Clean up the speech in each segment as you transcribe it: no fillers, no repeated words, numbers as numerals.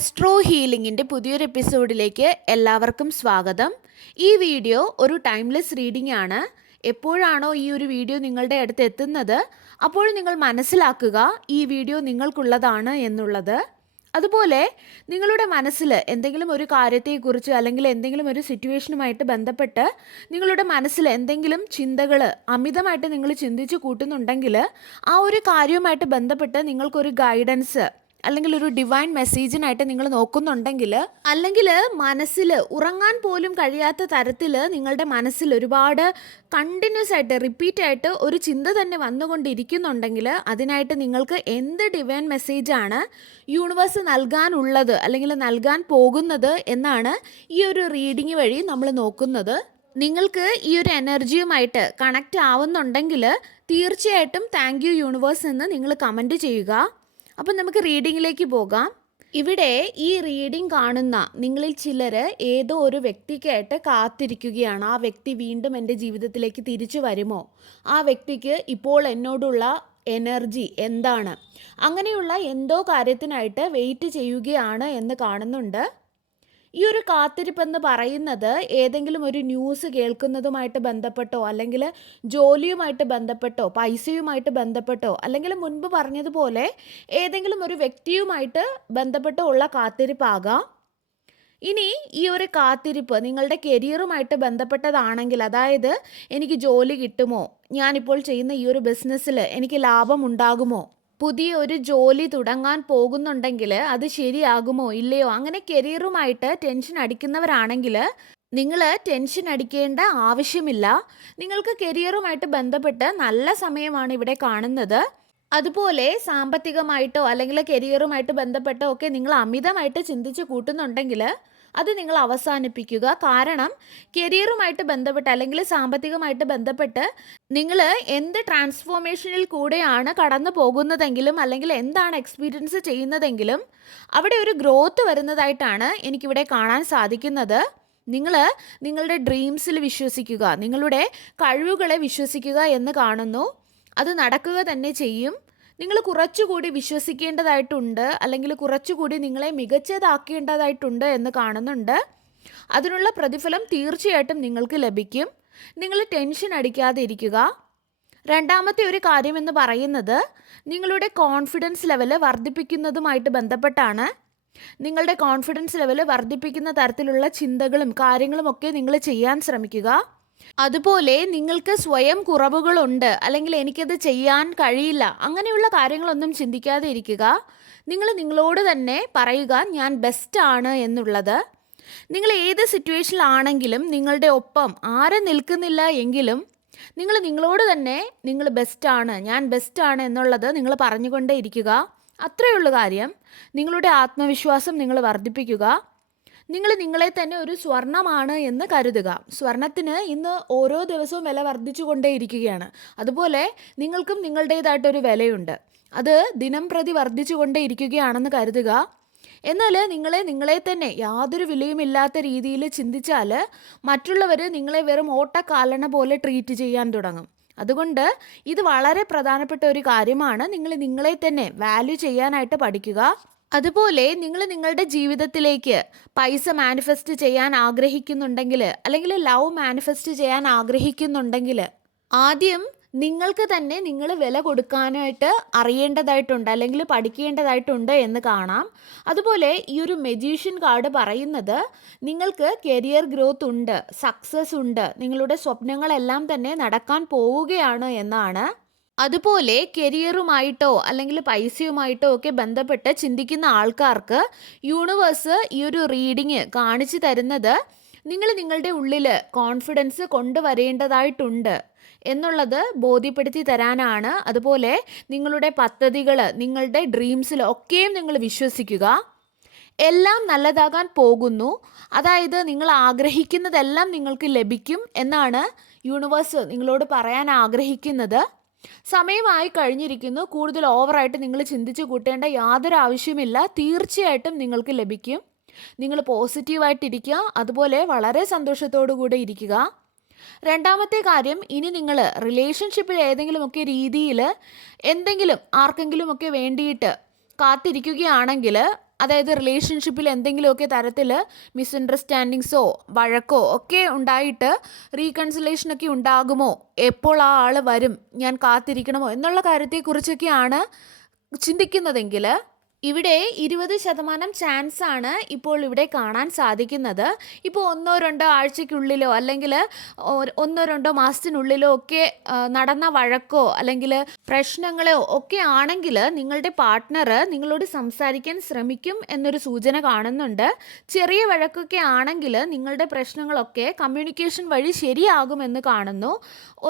Astro ഹീലിംഗിൻ്റെ പുതിയൊരു എപ്പിസോഡിലേക്ക് എല്ലാവർക്കും സ്വാഗതം. ഈ വീഡിയോ ഒരു ടൈംലെസ് റീഡിംഗ് ആണ്. എപ്പോഴാണോ ഈ ഒരു വീഡിയോ നിങ്ങളുടെ അടുത്ത് എത്തുന്നത് അപ്പോൾ നിങ്ങൾ മനസ്സിലാക്കുക ഈ വീഡിയോ നിങ്ങൾക്കുള്ളതാണ് എന്നുള്ളത്. അതുപോലെ നിങ്ങളുടെ മനസ്സിൽ എന്തെങ്കിലും ഒരു കാര്യത്തെക്കുറിച്ച് അല്ലെങ്കിൽ എന്തെങ്കിലും ഒരു സിറ്റുവേഷനുമായിട്ട് ബന്ധപ്പെട്ട് നിങ്ങളുടെ മനസ്സിൽ എന്തെങ്കിലും ചിന്തകൾ അമിതമായിട്ട് നിങ്ങൾ ചിന്തിച്ച് കൂട്ടുന്നുണ്ടെങ്കിൽ ആ ഒരു കാര്യവുമായിട്ട് ബന്ധപ്പെട്ട് നിങ്ങൾക്കൊരു ഗൈഡൻസ് അല്ലെങ്കിൽ ഒരു ഡിവൈൻ മെസ്സേജിനായിട്ട് നിങ്ങൾ നോക്കുന്നുണ്ടെങ്കിൽ, അല്ലെങ്കിൽ മനസ്സിൽ ഉറങ്ങാൻ പോലും കഴിയാത്ത തരത്തിൽ നിങ്ങളുടെ മനസ്സിൽ ഒരുപാട് കണ്ടിന്യൂസ് ആയിട്ട് റിപ്പീറ്റ് ആയിട്ട് ഒരു ചിന്ത തന്നെ വന്നുകൊണ്ടിരിക്കുന്നുണ്ടെങ്കിൽ, അതിനായിട്ട് നിങ്ങൾക്ക് എന്ത് ഡിവൈൻ മെസ്സേജാണ് യൂണിവേഴ്സ് നൽകാനുള്ളത് അല്ലെങ്കിൽ നൽകാൻ പോകുന്നത് എന്നാണ് ഈ ഒരു റീഡിംഗ് വഴി നമ്മൾ നോക്കുന്നത്. നിങ്ങൾക്ക് ഈ ഒരു എനർജിയുമായിട്ട് കണക്റ്റ് ആവുന്നുണ്ടെങ്കിൽ തീർച്ചയായിട്ടും താങ്ക് യു യൂണിവേഴ്സ് എന്ന് നിങ്ങൾ കമൻറ്റ് ചെയ്യുക. അപ്പം നമുക്ക് റീഡിങ്ങിലേക്ക് പോകാം. ഇവിടെ ഈ റീഡിംഗ് കാണുന്ന നിങ്ങളിൽ ചിലർ ഏതോ ഒരു വ്യക്തിക്കായിട്ട് കാത്തിരിക്കുകയാണ്. ആ വ്യക്തി വീണ്ടും എൻ്റെ ജീവിതത്തിലേക്ക് തിരിച്ചു വരുമോ, ആ വ്യക്തിക്ക് ഇപ്പോൾ എന്നോടുള്ള എനർജി എന്താണ്, അങ്ങനെയുള്ള എന്തോ കാര്യത്തിനായിട്ട് വെയിറ്റ് ചെയ്യുകയാണ് എന്ന് കാണുന്നുണ്ട്. ഈ ഒരു കാത്തിരിപ്പെന്ന് പറയുന്നത് ഏതെങ്കിലും ഒരു ന്യൂസ് കേൾക്കുന്നതുമായിട്ട് ബന്ധപ്പെട്ടോ, അല്ലെങ്കിൽ ജോലിയുമായിട്ട് ബന്ധപ്പെട്ടോ, പൈസയുമായിട്ട് ബന്ധപ്പെട്ടോ, അല്ലെങ്കിൽ മുൻപ് പറഞ്ഞതുപോലെ ഏതെങ്കിലും ഒരു വ്യക്തിയുമായിട്ട് ബന്ധപ്പെട്ടോ ഉള്ള കാത്തിരിപ്പാകാം. ഇനി ഈ ഒരു കാത്തിരിപ്പ് നിങ്ങളുടെ കരിയറുമായിട്ട് ബന്ധപ്പെട്ടതാണെങ്കിൽ, അതായത് എനിക്ക് ജോലി കിട്ടുമോ, ഞാനിപ്പോൾ ചെയ്യുന്ന ഈ ഒരു ബിസിനസ്സിൽ എനിക്ക് ലാഭം ഉണ്ടാകുമോ, പുതിയ ഒരു ജോലി തുടങ്ങാൻ പോകുന്നുണ്ടെങ്കിൽ അത് ശരിയാകുമോ ഇല്ലയോ, അങ്ങനെ കരിയറുമായിട്ട് ടെൻഷൻ അടിക്കുന്നവരാണെങ്കിൽ നിങ്ങൾ ടെൻഷൻ അടിക്കേണ്ട ആവശ്യമില്ല. നിങ്ങൾക്ക് കരിയറുമായിട്ട് ബന്ധപ്പെട്ട് നല്ല സമയമാണ് ഇവിടെ കാണുന്നത്. അതുപോലെ സാമ്പത്തികമായിട്ടോ അല്ലെങ്കിൽ കരിയറുമായിട്ട് ബന്ധപ്പെട്ടോ ഒക്കെ നിങ്ങൾ അമിതമായിട്ട് ചിന്തിച്ച് കൂട്ടുന്നുണ്ടെങ്കിൽ അത് നിങ്ങൾ അവസാനിപ്പിക്കുക. കാരണം കരിയറുമായിട്ട് ബന്ധപ്പെട്ട് അല്ലെങ്കിൽ സാമ്പത്തികമായിട്ട് ബന്ധപ്പെട്ട് നിങ്ങൾ എന്ത് ട്രാൻസ്ഫോർമേഷനിൽ കൂടെയാണ് കടന്നു പോകുന്നതെങ്കിലും അല്ലെങ്കിൽ എന്താണ് എക്സ്പീരിയൻസ് ചെയ്യുന്നതെങ്കിലും അവിടെ ഒരു ഗ്രോത്ത് വരുന്നതായിട്ടാണ് എനിക്കിവിടെ കാണാൻ സാധിക്കുന്നത്. നിങ്ങൾ നിങ്ങളുടെ ഡ്രീംസിൽ വിശ്വസിക്കുക, നിങ്ങളുടെ കഴിവുകളെ വിശ്വസിക്കുക എന്ന് കാണുന്നു. അത് നടക്കുക തന്നെ ചെയ്യും. നിങ്ങൾ കുറച്ചുകൂടി വിശ്വസിക്കേണ്ടതായിട്ടുണ്ട്, അല്ലെങ്കിൽ കുറച്ചുകൂടി നിങ്ങളെ മികച്ചതാക്കേണ്ടതായിട്ടുണ്ട് എന്ന് കാണുന്നുണ്ട്. അതിനുള്ള പ്രതിഫലം തീർച്ചയായിട്ടും നിങ്ങൾക്ക് ലഭിക്കും. നിങ്ങൾ ടെൻഷൻ അടിക്കാതെ ഇരിക്കുക. രണ്ടാമത്തെ ഒരു കാര്യമെന്ന് പറയുന്നത് നിങ്ങളുടെ കോൺഫിഡൻസ് ലെവൽ വർദ്ധിപ്പിക്കുന്നതുമായിട്ട് ബന്ധപ്പെട്ടാണ്. നിങ്ങളുടെ കോൺഫിഡൻസ് ലെവൽ വർദ്ധിപ്പിക്കുന്ന തരത്തിലുള്ള ചിന്തകളും കാര്യങ്ങളും ഒക്കെ നിങ്ങൾ ചെയ്യാൻ ശ്രമിക്കുക. അതുപോലെ നിങ്ങൾക്ക് സ്വയം കുറവുകളുണ്ട്, അല്ലെങ്കിൽ എനിക്കത് ചെയ്യാൻ കഴിയില്ല, അങ്ങനെയുള്ള കാര്യങ്ങളൊന്നും ചിന്തിക്കാതെ ഇരിക്കുക. നിങ്ങൾ നിങ്ങളോട് തന്നെ പറയുക ഞാൻ ബെസ്റ്റാണ് എന്നുള്ളത്. നിങ്ങൾ ഏത് സിറ്റുവേഷനിലാണെങ്കിലും നിങ്ങളുടെ ഒപ്പം ആരും നിൽക്കുന്നില്ല എങ്കിലും നിങ്ങൾ നിങ്ങളോട് തന്നെ നിങ്ങൾ ബെസ്റ്റാണ്, ഞാൻ ബെസ്റ്റാണ് എന്നുള്ളത് നിങ്ങൾ പറഞ്ഞുകൊണ്ടേ ഇരിക്കുക. അത്രയുള്ള കാര്യം. നിങ്ങളുടെ ആത്മവിശ്വാസം നിങ്ങൾ വർദ്ധിപ്പിക്കുക. നിങ്ങൾ നിങ്ങളെ തന്നെ ഒരു സ്വർണ്ണമാണ് എന്ന് കരുതുക. സ്വർണത്തിന് ഇന്ന് ഓരോ ദിവസവും വില വർദ്ധിച്ചു കൊണ്ടേയിരിക്കുകയാണ്. അതുപോലെ നിങ്ങൾക്കും നിങ്ങളുടേതായിട്ടൊരു വിലയുണ്ട്. അത് ദിനം പ്രതി വർദ്ധിച്ചു കൊണ്ടേ ഇരിക്കുകയാണെന്ന് കരുതുക. എന്നാൽ നിങ്ങളെ തന്നെ യാതൊരു വിലയുമില്ലാത്ത രീതിയിൽ ചിന്തിച്ചാൽ മറ്റുള്ളവർ നിങ്ങളെ വെറും ഓട്ടക്കാലണ പോലെ ട്രീറ്റ് ചെയ്യാൻ തുടങ്ങും. അതുകൊണ്ട് ഇത് വളരെ പ്രധാനപ്പെട്ട ഒരു കാര്യമാണ്. നിങ്ങൾ നിങ്ങളെ തന്നെ വാല്യൂ ചെയ്യാനായിട്ട് പഠിക്കുക. അതുപോലെ നിങ്ങൾ നിങ്ങളുടെ ജീവിതത്തിലേക്ക് പൈസ മാനിഫെസ്റ്റ് ചെയ്യാൻ ആഗ്രഹിക്കുന്നുണ്ടെങ്കിൽ, അല്ലെങ്കിൽ ലവ് മാനിഫെസ്റ്റ് ചെയ്യാൻ ആഗ്രഹിക്കുന്നുണ്ടെങ്കിൽ, ആദ്യം നിങ്ങൾക്ക് തന്നെ നിങ്ങൾ വില കൊടുക്കാനായിട്ട് അറിയേണ്ടതായിട്ടുണ്ട്, അല്ലെങ്കിൽ പഠിക്കേണ്ടതായിട്ടുണ്ട് എന്ന് കാണാം. അതുപോലെ ഈ ഒരു മജീഷ്യൻ കാർഡ് പറയുന്നത് നിങ്ങൾക്ക് കരിയർ ഗ്രോത്ത് ഉണ്ട്, സക്സസ് ഉണ്ട്, നിങ്ങളുടെ സ്വപ്നങ്ങളെല്ലാം തന്നെ നടക്കാൻ പോവുകയാണ് എന്നാണ്. അതുപോലെ കരിയറുമായിട്ടോ അല്ലെങ്കിൽ പൈസയുമായിട്ടോ ഒക്കെ ബന്ധപ്പെട്ട് ചിന്തിക്കുന്ന ആൾക്കാർക്ക് യൂണിവേഴ്സ് ഈ ഒരു റീഡിങ് കാണിച്ചു തരുന്നത് നിങ്ങൾ നിങ്ങളുടെ ഉള്ളിൽ കോൺഫിഡൻസ് കൊണ്ടുവരേണ്ടതായിട്ടുണ്ട് എന്നുള്ളത് ബോധ്യപ്പെടുത്തി തരാനാണ്. അതുപോലെ നിങ്ങളുടെ പദ്ധതികൾ, നിങ്ങളുടെ ഡ്രീംസിൽ ഒക്കെയും നിങ്ങൾ വിശ്വസിക്കുക. എല്ലാം നല്ലതാകാൻ പോകുന്നു, അതായത് നിങ്ങൾ ആഗ്രഹിക്കുന്നതെല്ലാം നിങ്ങൾക്ക് ലഭിക്കും എന്നാണ് യൂണിവേഴ്സ് നിങ്ങളോട് പറയാൻ ആഗ്രഹിക്കുന്നത്. സമയമായി കഴിഞ്ഞിരിക്കുന്നു. കൂടുതൽ ഓവറായിട്ട് നിങ്ങൾ ചിന്തിച്ച് കൂട്ടേണ്ട യാതൊരു ആവശ്യമില്ല. തീർച്ചയായിട്ടും നിങ്ങൾക്ക് ലഭിക്കും. നിങ്ങൾ പോസിറ്റീവായിട്ടിരിക്കുക. അതുപോലെ വളരെ സന്തോഷത്തോടു കൂടെ ഇരിക്കുക. രണ്ടാമത്തെ കാര്യം, ഇനി നിങ്ങൾ റിലേഷൻഷിപ്പിൽ ഏതെങ്കിലുമൊക്കെ രീതിയിൽ എന്തെങ്കിലും ആർക്കെങ്കിലുമൊക്കെ വേണ്ടിയിട്ട് കാത്തിരിക്കുകയാണെങ്കിൽ അതായത് റിലേഷൻഷിപ്പിൽ എന്തെങ്കിലുമൊക്കെ തരത്തിൽ മിസ്അണ്ടർസ്റ്റാൻഡിങ്സോ വഴക്കോ ഒക്കെ ഉണ്ടായിട്ട് റീകൺസിലേഷനൊക്കെ ഉണ്ടാകുമോ, എപ്പോൾ ആ ആൾ വരും, ഞാൻ കാത്തിരിക്കണമോ എന്നുള്ള കാര്യത്തെക്കുറിച്ചൊക്കെയാണ് ചിന്തിക്കുന്നതെങ്കിൽ ഇവിടെ 20% ചാൻസ് ആണ് ഇപ്പോൾ ഇവിടെ കാണാൻ സാധിക്കുന്നത്. ഇപ്പോൾ 1-2 ആഴ്ചയ്ക്കുള്ളിലോ അല്ലെങ്കിൽ 1-2 മാസത്തിനുള്ളിലോ ഒക്കെ നടന്ന വഴക്കോ അല്ലെങ്കിൽ പ്രശ്നങ്ങളോ ഒക്കെ ആണെങ്കിൽ നിങ്ങളുടെ പാർട്ട്ണർ നിങ്ങളോട് സംസാരിക്കാൻ ശ്രമിക്കും എന്നൊരു സൂചന കാണുന്നുണ്ട്. ചെറിയ വഴക്കൊക്കെ ആണെങ്കിൽ നിങ്ങളുടെ പ്രശ്നങ്ങളൊക്കെ കമ്മ്യൂണിക്കേഷൻ വഴി ശരിയാകുമെന്ന് കാണുന്നു.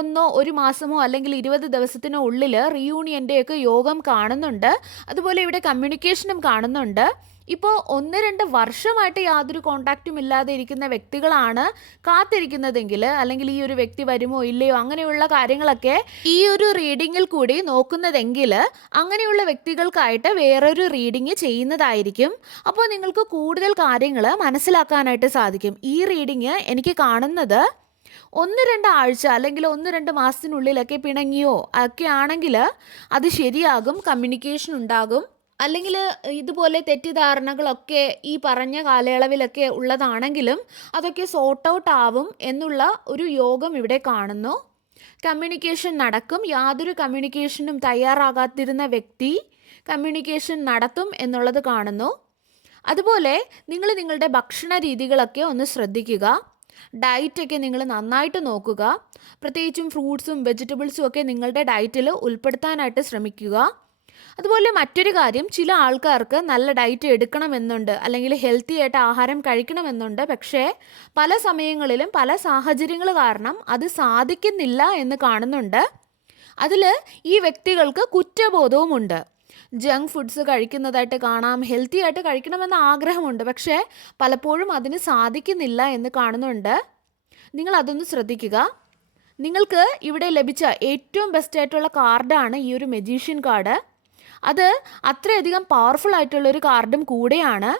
1 മാസമോ അല്ലെങ്കിൽ 20 ദിവസത്തിനോ ഉള്ളിൽ റീയൂണിയൻ്റെയൊക്കെ യോഗം കാണുന്നുണ്ട്. അതുപോലെ ഇവിടെ കമ്മ്യൂണിക്കേഷനും കാണുന്നുണ്ട്. ഇപ്പോൾ 1-2 വർഷമായിട്ട് യാതൊരു കോണ്ടാക്റ്റും ഇല്ലാതെ ഇരിക്കുന്ന വ്യക്തികളാണ് കാത്തിരിക്കുന്നതെങ്കിൽ, അല്ലെങ്കിൽ ഈ ഒരു വ്യക്തി വരുമോ ഇല്ലയോ അങ്ങനെയുള്ള കാര്യങ്ങളൊക്കെ ഈ ഒരു റീഡിങ്ങിൽ കൂടി നോക്കുന്നതെങ്കിൽ, അങ്ങനെയുള്ള വ്യക്തികൾക്കായിട്ട് വേറൊരു റീഡിങ് ചെയ്യുന്നതായിരിക്കും. അപ്പോൾ നിങ്ങൾക്ക് കൂടുതൽ കാര്യങ്ങൾ മനസ്സിലാക്കാനായിട്ട് സാധിക്കും. ഈ റീഡിങ് എനിക്ക് കാണുന്നത് 1-2 ആഴ്ച അല്ലെങ്കിൽ 1-2 മാസത്തിനുള്ളിലൊക്കെ പിണങ്ങിയോ ഒക്കെ ആണെങ്കിൽ അത് ശരിയാകും, കമ്മ്യൂണിക്കേഷൻ ഉണ്ടാകും. അല്ലെങ്കിൽ ഇതുപോലെ തെറ്റിദ്ധാരണകളൊക്കെ ഈ പറഞ്ഞ കാലയളവിലൊക്കെ ഉള്ളതാണെങ്കിലും അതൊക്കെ സോർട്ട് ഔട്ട് ആവും എന്നുള്ള ഒരു യോഗം ഇവിടെ കാണുന്നു. കമ്മ്യൂണിക്കേഷൻ നടക്കും. യാതൊരു കമ്മ്യൂണിക്കേഷനും തയ്യാറാകാതിരുന്ന വ്യക്തി കമ്മ്യൂണിക്കേഷൻ നടത്തും എന്നുള്ളത് കാണുന്നു. അതുപോലെ നിങ്ങൾ നിങ്ങളുടെ ഭക്ഷണ രീതികളൊക്കെ ഒന്ന് ശ്രദ്ധിക്കുക. ഡയറ്റൊക്കെ നിങ്ങൾ നന്നായിട്ട് നോക്കുക. പ്രത്യേകിച്ചും ഫ്രൂട്ട്സും വെജിറ്റബിൾസും ഒക്കെ നിങ്ങളുടെ ഡയറ്റിൽ ഉൾപ്പെടുത്താനായിട്ട് ശ്രമിക്കുക. അതുപോലെ മറ്റൊരു കാര്യം, ചില ആൾക്കാർക്ക് നല്ല ഡയറ്റ് എടുക്കണമെന്നുണ്ട് അല്ലെങ്കിൽ ഹെൽത്തി ആയിട്ട് ആഹാരം കഴിക്കണമെന്നുണ്ട്. പക്ഷേ പല സമയങ്ങളിലും പല സാഹചര്യങ്ങൾ കാരണം അത് സാധിക്കുന്നില്ല എന്ന് കാണുന്നുണ്ട്. അതിൽ ഈ വ്യക്തികൾക്ക് കുറ്റബോധവുമുണ്ട്. ജങ്ക് ഫുഡ്സ് കഴിക്കുന്നതായിട്ട് കാണാം. ഹെൽത്തി ആയിട്ട് കഴിക്കണമെന്ന ആഗ്രഹമുണ്ട്, പക്ഷേ പലപ്പോഴും അതിന് സാധിക്കുന്നില്ല എന്ന് കാണുന്നുണ്ട്. നിങ്ങൾ അതൊന്ന് ശ്രദ്ധിക്കുക. നിങ്ങൾക്ക് ഇവിടെ ലഭിച്ച ഏറ്റവും ബെസ്റ്റായിട്ടുള്ള കാർഡാണ് ഈ ഒരു മജീഷ്യൻ കാർഡ്. അത് അത്രയധികം പവർഫുൾ ആയിട്ടുള്ളൊരു കാർഡും കൂടെയാണ്.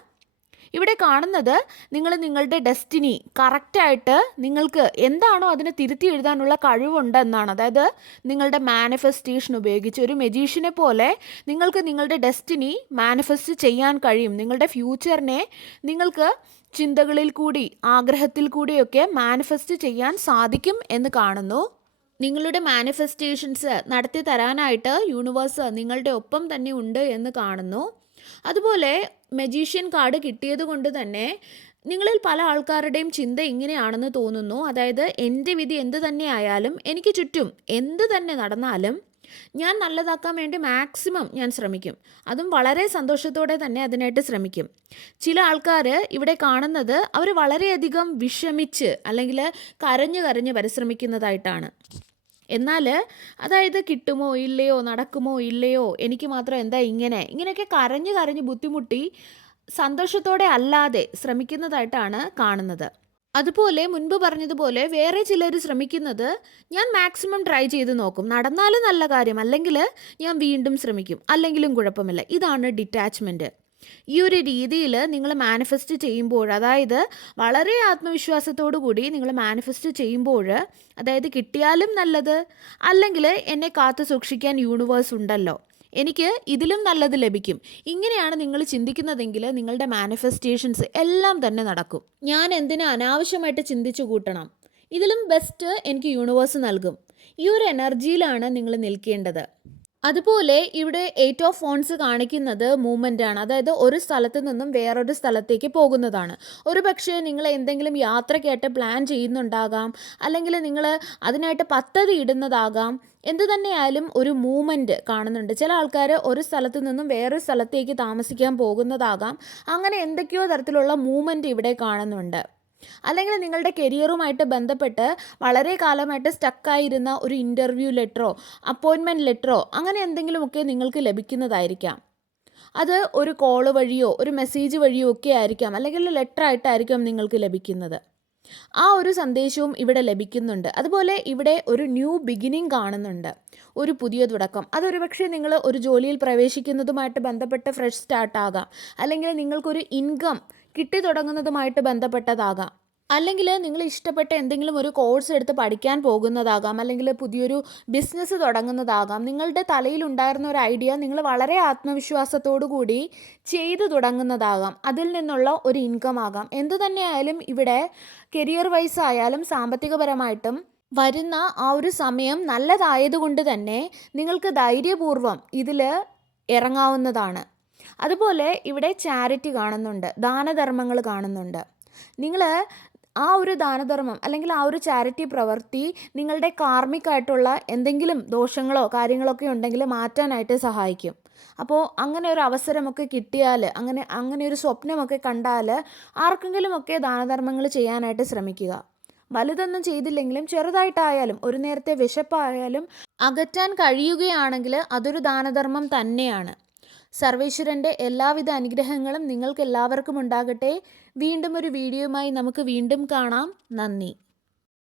ഇവിടെ കാണുന്നത് നിങ്ങൾ നിങ്ങളുടെ ഡെസ്റ്റിനി കറക്റ്റായിട്ട് നിങ്ങൾക്ക് എന്താണോ അതിനെ തിരുത്തി എഴുതാനുള്ള കഴിവുണ്ടെന്നാണ്. അതായത് നിങ്ങളുടെ മാനിഫെസ്റ്റേഷൻ ഉപയോഗിച്ച് ഒരു മജീഷ്യനെ പോലെ നിങ്ങൾക്ക് നിങ്ങളുടെ ഡെസ്റ്റിനി മാനിഫെസ്റ്റ് ചെയ്യാൻ കഴിയും. നിങ്ങളുടെ ഫ്യൂച്ചറിനെ നിങ്ങൾക്ക് ചിന്തകളിൽ കൂടി ആഗ്രഹത്തിൽ കൂടിയൊക്കെ മാനിഫെസ്റ്റ് ചെയ്യാൻ സാധിക്കും എന്ന് കാണുന്നു. നിങ്ങളുടെ മാനിഫെസ്റ്റേഷൻസ് നടത്തി തരാനായിട്ട് യൂണിവേഴ്സ് നിങ്ങളുടെ ഒപ്പം തന്നെ ഉണ്ട് എന്ന് കാണുന്നു. അതുപോലെ മജീഷ്യൻ കാർഡ് കിട്ടിയത് കൊണ്ട് തന്നെ നിങ്ങളിൽ പല ആൾക്കാരുടെയും ചിന്ത ഇങ്ങനെയാണെന്ന് തോന്നുന്നു. അതായത് എൻ്റെ വിധി എന്ത് തന്നെ ആയാലും, എനിക്ക് ചുറ്റും എന്ത് തന്നെ നടന്നാലും ഞാൻ നല്ലതാക്കാൻ വേണ്ടി മാക്സിമം ഞാൻ ശ്രമിക്കും. അതും വളരെ സന്തോഷത്തോടെ തന്നെ അതിനായിട്ട് ശ്രമിക്കും. ചില ആൾക്കാർ ഇവിടെ കാണുന്നത് അവർ വളരെയധികം വിഷമിച്ച് അല്ലെങ്കിൽ കരഞ്ഞ് പരിശ്രമിക്കുന്നതായിട്ടാണ്. എന്നാൽ അതായത് കിട്ടുമോ ഇല്ലയോ, നടക്കുമോ ഇല്ലയോ, എനിക്ക് മാത്രം എന്താ ഇങ്ങനെയൊക്കെ കരഞ്ഞ് ബുദ്ധിമുട്ടി സന്തോഷത്തോടെ അല്ലാതെ ശ്രമിക്കുന്നതായിട്ടാണ് കാണുന്നത്. അതുപോലെ മുൻപ് പറഞ്ഞതുപോലെ വേറെ ചിലർ ശ്രമിക്കുന്നത്, ഞാൻ മാക്സിമം ട്രൈ ചെയ്ത് നോക്കും, നടന്നാലും നല്ല കാര്യം, അല്ലെങ്കിൽ ഞാൻ വീണ്ടും ശ്രമിക്കും, അല്ലെങ്കിലും കുഴപ്പമില്ല. ഇതാണ് ഡിറ്റാച്ച്മെൻറ്റ്. ഈ ഒരു രീതിയിൽ നിങ്ങൾ മാനിഫെസ്റ്റ് ചെയ്യുമ്പോൾ, അതായത് വളരെ ആത്മവിശ്വാസത്തോടു കൂടി നിങ്ങൾ മാനിഫെസ്റ്റ് ചെയ്യുമ്പോൾ, അതായത് കിട്ടിയാലും നല്ലത്, അല്ലെങ്കിൽ എന്നെ കാത്തു സൂക്ഷിക്കാൻ യൂണിവേഴ്സ് ഉണ്ടല്ലോ, എനിക്ക് ഇതിലും നല്ലത് ലഭിക്കും, ഇങ്ങനെയാണ് നിങ്ങൾ ചിന്തിക്കുന്നതെങ്കിൽ നിങ്ങളുടെ മാനിഫെസ്റ്റേഷൻസ് എല്ലാം തന്നെ നടക്കും. ഞാൻ എന്തിനാ അനാവശ്യമായിട്ട് ചിന്തിച്ചു കൂട്ടണം, ഇതിലും ബെസ്റ്റ് എനിക്ക് യൂണിവേഴ്സ് നൽകും. ഈ ഒരു എനർജിയിലാണ് നിങ്ങൾ നിൽക്കേണ്ടത്. അതുപോലെ ഇവിടെ 8 ഓഫ് ഫോൺസ് കാണിക്കുന്നത് മൂവ്മെൻ്റ് ആണ്. അതായത് ഒരു സ്ഥലത്ത് നിന്നും വേറൊരു സ്ഥലത്തേക്ക് പോകുന്നതാണ്. ഒരു പക്ഷേ നിങ്ങൾ എന്തെങ്കിലും യാത്രയ്ക്കായിട്ട് പ്ലാൻ ചെയ്യുന്നുണ്ടാകാം, അല്ലെങ്കിൽ നിങ്ങൾ അതിനായിട്ട് പദ്ധതി ഇടുന്നതാകാം. എന്തു തന്നെയായാലും ഒരു മൂവ്മെൻറ്റ് കാണുന്നുണ്ട്. ചില ആൾക്കാർ ഒരു സ്ഥലത്ത് നിന്നും വേറൊരു സ്ഥലത്തേക്ക് താമസിക്കാൻ പോകുന്നതാകാം. അങ്ങനെ എന്തൊക്കെയോ തരത്തിലുള്ള മൂവ്മെൻറ്റ് ഇവിടെ കാണുന്നുണ്ട്. അല്ലെങ്കിൽ നിങ്ങളുടെ കരിയറുമായിട്ട് ബന്ധപ്പെട്ട് വളരെ കാലമായിട്ട് സ്റ്റക്കായിരുന്ന ഒരു ഇൻ്റർവ്യൂ ലെറ്ററോ അപ്പോയിൻമെൻറ്റ് ലെറ്ററോ അങ്ങനെ എന്തെങ്കിലുമൊക്കെ നിങ്ങൾക്ക് ലഭിക്കുന്നതായിരിക്കാം. അത് ഒരു കോള് വഴിയോ ഒരു മെസ്സേജ് വഴിയോ ഒക്കെ ആയിരിക്കാം, അല്ലെങ്കിൽ ലെറ്റർ ആയിട്ടായിരിക്കാം നിങ്ങൾക്ക് ലഭിക്കുന്നത്. ആ ഒരു സന്ദേശവും ഇവിടെ ലഭിക്കുന്നുണ്ട്. അതുപോലെ ഇവിടെ ഒരു ന്യൂ ബിഗിനിങ് കാണുന്നുണ്ട്, ഒരു പുതിയ തുടക്കം. അതൊരു പക്ഷേ നിങ്ങൾ ഒരു ജോലിയിൽ പ്രവേശിക്കുന്നതുമായിട്ട് ബന്ധപ്പെട്ട് ഫ്രഷ് സ്റ്റാർട്ട് ആകാം, അല്ലെങ്കിൽ നിങ്ങൾക്കൊരു ഇൻകം കിട്ടി തുടങ്ങുന്നതുമായിട്ട് ബന്ധപ്പെട്ടതാകാം. അല്ലെങ്കിൽ നിങ്ങൾ ഇഷ്ടപ്പെട്ട എന്തെങ്കിലും ഒരു കോഴ്സ് എടുത്ത് പഠിക്കാൻ പോകുന്നതാകാം, അല്ലെങ്കിൽ പുതിയൊരു ബിസിനസ് തുടങ്ങുന്നതാകാം. നിങ്ങളുടെ തലയിലുണ്ടായിരുന്ന ഒരു ഐഡിയ നിങ്ങൾ വളരെ ആത്മവിശ്വാസത്തോടു കൂടി ചെയ്തു തുടങ്ങുന്നതാകാം. അതിൽ നിന്നുള്ള ഒരു ഇൻകം ആകാം. എന്തു തന്നെയായാലും ഇവിടെ കരിയർ വൈസ് ആയാലും സാമ്പത്തികപരമായിട്ടും വരുന്ന ആ ഒരു സമയം നല്ലതായതുകൊണ്ട് തന്നെ നിങ്ങൾക്ക് ധൈര്യപൂർവ്വം ഇതിൽ ഇറങ്ങാവുന്നതാണ്. അതുപോലെ ഇവിടെ ചാരിറ്റി കാണുന്നുണ്ട്, ദാനധർമ്മങ്ങൾ കാണുന്നുണ്ട്. നിങ്ങൾ ആ ഒരു ദാനധർമ്മം അല്ലെങ്കിൽ ആ ഒരു ചാരിറ്റി പ്രവൃത്തി നിങ്ങളുടെ കാർമ്മികമായിട്ടുള്ള എന്തെങ്കിലും ദോഷങ്ങളോ കാര്യങ്ങളൊക്കെ ഉണ്ടെങ്കിൽ മാറ്റാനായിട്ട് സഹായിക്കും. അപ്പോൾ അങ്ങനെ ഒരു അവസരമൊക്കെ കിട്ടിയാൽ, അങ്ങനെ ഒരു സ്വപ്നമൊക്കെ കണ്ടാൽ ആർക്കെങ്കിലുമൊക്കെ ദാനധർമ്മങ്ങൾ ചെയ്യാനായിട്ട് ശ്രമിക്കുക. വലുതൊന്നും ചെയ്തില്ലെങ്കിലും ചെറുതായിട്ടായാലും ഒരു നേരത്തെ വിശപ്പായാലും അകറ്റാൻ കഴിയുകയാണെങ്കിൽ അതൊരു ദാനധർമ്മം തന്നെയാണ്. സർവേശ്വരൻ്റെ എല്ലാവിധ അനുഗ്രഹങ്ങളും നിങ്ങൾക്ക് എല്ലാവർക്കും ഉണ്ടാകട്ടെ. വീണ്ടും ഒരു വീഡിയോയുമായി നമുക്ക് വീണ്ടും കാണാം. നന്ദി.